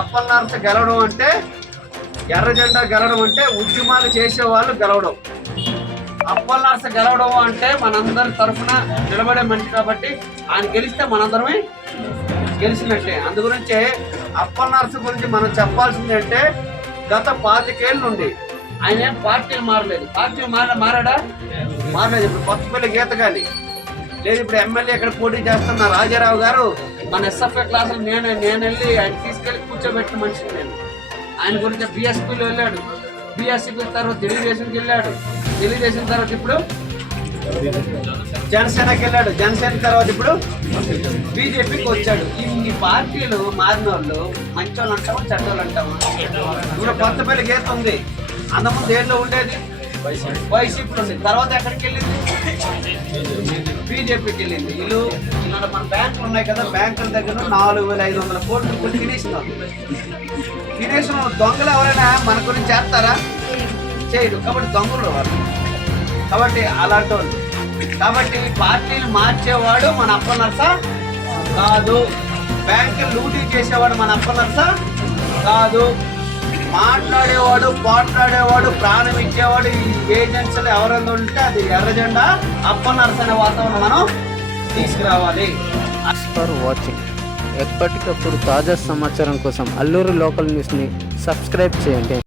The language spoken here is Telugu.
అప్పలనార్త గెలవడం అంటే ఎర్ర జెండా గెలవడం అంటే ఉద్యమాలు చేసేవాళ్ళు గెలవడం. అప్పలనార్త గెలవడం అంటే మనందరి తరఫున నిలబడే మనిషి కాబట్టి ఆయన గెలిస్తే మనందరమే గెలిచినట్టే అందు గురించే గురించి మనం చెప్పాల్సింది అంటే గత పాతికేళ్ళ నుండి ఆయన ఏం పార్టీలు మారలేదు. పార్టీలు మార మారాడా? మారలేదు. ఇప్పుడు కొత్తపల్లి గీత కానీ లేదు ఇప్పుడు ఎమ్మెల్యే ఇక్కడ పోటీ చేస్తున్న రాజారావు గారు మన ఎస్ఎఫ్ఏ క్లాసులు నేనే నేను వెళ్ళి ఆయన తీసుకెళ్ళి కూర్చోబెట్టిన మనిషిని నేను. ఆయన గురించి బీఎస్పీలో వెళ్ళాడు. బీఎస్పీ తర్వాత తెలుగుదేశంకి వెళ్ళాడు. తెలుగుదేశం తర్వాత ఇప్పుడు జనసేనకి వెళ్ళాడు. జనసేన తర్వాత ఇప్పుడు బీజేపీకి వచ్చాడు. ఇన్ని పార్టీలు మారిన వాళ్ళు మంచి వాళ్ళు అంటాము చెడ్డ వాళ్ళు అంటాము ఇప్పుడు కొత్తపల్లి గీత ఉంది. అంతకుముందు ఏళ్ళు ఉండేది? వైసీపీ. ఉంది. తర్వాత ఎక్కడికి వెళ్ళింది? బీజేపీకి వెళ్ళింది వీళ్ళు మన బ్యాంకులు ఉన్నాయి కదా బ్యాంకుల దగ్గర నాలుగు వేల ఐదు వందల కోట్లు ఇప్పుడు తినేసినాం తినేసిన దొంగలు ఎవరైనా మన గురించి చేస్తారా? చేయరు. కాబట్టి దొంగలు వాళ్ళు. కాబట్టి అలాంటి వాళ్ళు. కాబట్టి పార్టీలు మార్చేవాడు మన అప్పనర్స కాదు. బ్యాంకు లూటీ చేసేవాడు మన అప్పనర్స కాదు. మాట్లాడేవాడు పాట్లాడేవాడు ప్రాణం ఇచ్చేవాడు ఏ ఏజెన్సీలు ఎవరైనా ఉంటే అది ఎర్ర జెండా అనే వాతావరణం మనం తీసుకురావాలి. ఫర్ వాచింగ్ ఎప్పటికప్పుడు తాజా సమాచారం కోసం అల్లూరు లోకల్ న్యూస్ని సబ్స్క్రైబ్ చేయండి.